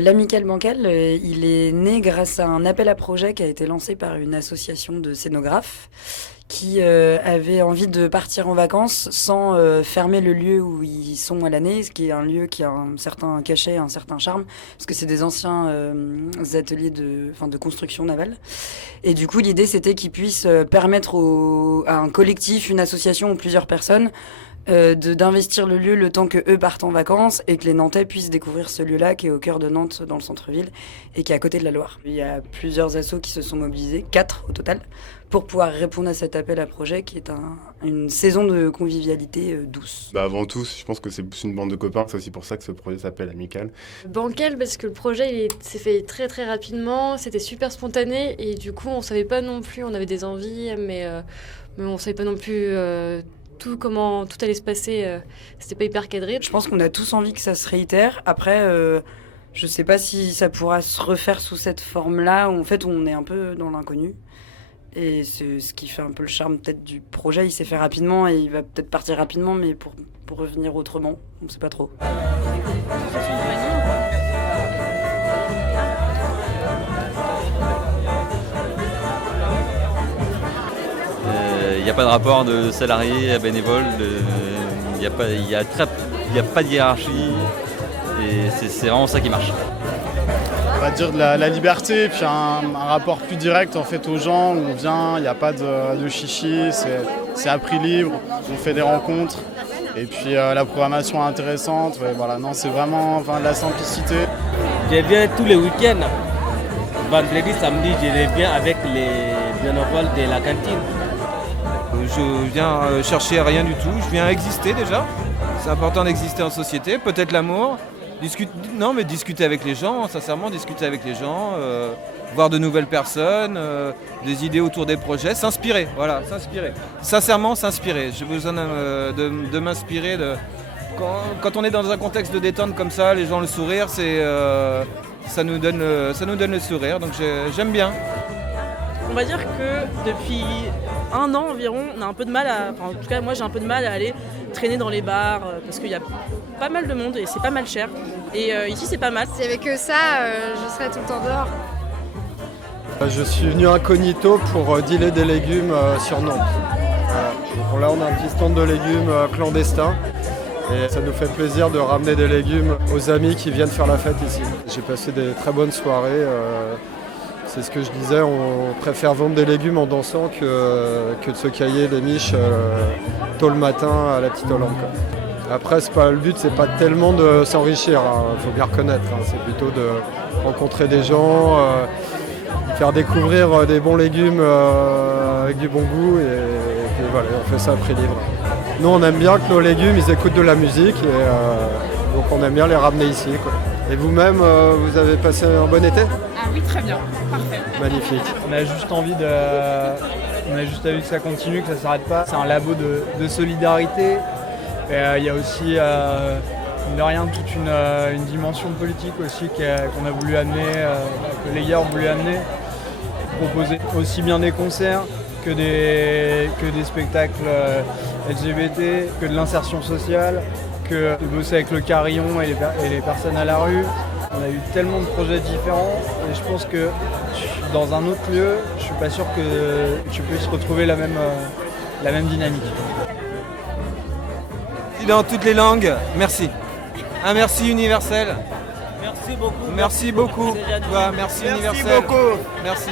L'Amical Bancal, il est né grâce à un appel à projet qui a été lancé par une association de scénographes qui avait envie de partir en vacances sans fermer le lieu où ils sont à l'année, ce qui est un lieu qui a un certain cachet, un certain charme, parce que c'est des anciens ateliers de construction navale. Et du coup, l'idée, c'était qu'ils puissent permettre à un collectif, une association ou plusieurs personnes d'investir le lieu le temps que eux partent en vacances et que les Nantais puissent découvrir ce lieu-là qui est au cœur de Nantes, dans le centre-ville, et qui est à côté de la Loire. Il y a plusieurs assos qui se sont mobilisés, 4 au total, pour pouvoir répondre à cet appel à projet qui est une saison de convivialité douce. Avant tout, je pense que c'est une bande de copains, c'est aussi pour ça que ce projet s'appelle Amical. Bancal parce que le projet s'est fait très très rapidement, c'était super spontané et du coup on savait pas non plus, on avait des envies mais on savait pas non plus comment tout allait se passer, c'était pas hyper cadré. Je pense qu'on a tous envie que ça se réitère. Après, je sais pas si ça pourra se refaire sous cette forme-là, où en fait on est un peu dans l'inconnu. Et c'est ce qui fait un peu le charme peut-être du projet. Il s'est fait rapidement et il va peut-être partir rapidement, mais pour revenir autrement, on sait pas trop. Il n'y a pas de rapport de salarié à bénévole, il n'y a pas de hiérarchie et c'est vraiment ça qui marche. On va dire de la liberté, puis un rapport plus direct en fait aux gens, où on vient, il n'y a pas de chichi, c'est à prix libre, on fait des rencontres et puis la programmation est intéressante, ouais, voilà, non, c'est vraiment de la simplicité. Je viens tous les week-ends, vendredi, samedi, je viens avec les bénévoles de la cantine. Je viens chercher rien du tout, je viens exister déjà. C'est important d'exister en société, peut-être l'amour. Discuter avec les gens, sincèrement discuter avec les gens, voir de nouvelles personnes, des idées autour des projets, s'inspirer, voilà, s'inspirer. Sincèrement s'inspirer, j'ai besoin de m'inspirer. Quand on est dans un contexte de détente comme ça, les gens le sourire, ça nous donne le sourire, donc j'aime bien. On va dire que depuis 1 an environ, on a un peu de mal en tout cas moi j'ai un peu de mal à aller traîner dans les bars parce qu'il y a pas mal de monde et c'est pas mal cher. Et ici c'est pas mal. S'il y avait que ça, je serais tout le temps dehors. Je suis venu incognito pour dealer des légumes sur Nantes. Donc là on a un petit stand de légumes clandestin. Et ça nous fait plaisir de ramener des légumes aux amis qui viennent faire la fête ici. J'ai passé des très bonnes soirées. C'est ce que je disais, on préfère vendre des légumes en dansant que de se cailler les miches tôt le matin à la petite Hollande. Après, le but, c'est pas tellement de s'enrichir, faut bien reconnaître. C'est plutôt de rencontrer des gens, faire découvrir des bons légumes avec du bon goût et voilà, on fait ça à prix libre. Nous, on aime bien que nos légumes, ils écoutent de la musique et donc on aime bien les ramener ici, quoi. Et vous-même, vous avez passé un bon été ? Ah oui, très bien, parfait. Magnifique. On a juste envie que ça continue, que ça s'arrête pas. C'est un labo de solidarité. Il y a aussi, de rien, toute une dimension politique aussi qu'on a voulu amener, que les gars ont voulu amener. Proposer aussi bien des concerts que des spectacles LGBT, que de l'insertion sociale, que de bosser avec le carillon et les personnes à la rue. On a eu tellement de projets différents et je pense que dans un autre lieu, je suis pas sûr que tu puisses retrouver la même dynamique. Dans toutes les langues, merci. Un merci universel. Merci beaucoup. Merci beaucoup. Merci universel. Merci beaucoup. Merci.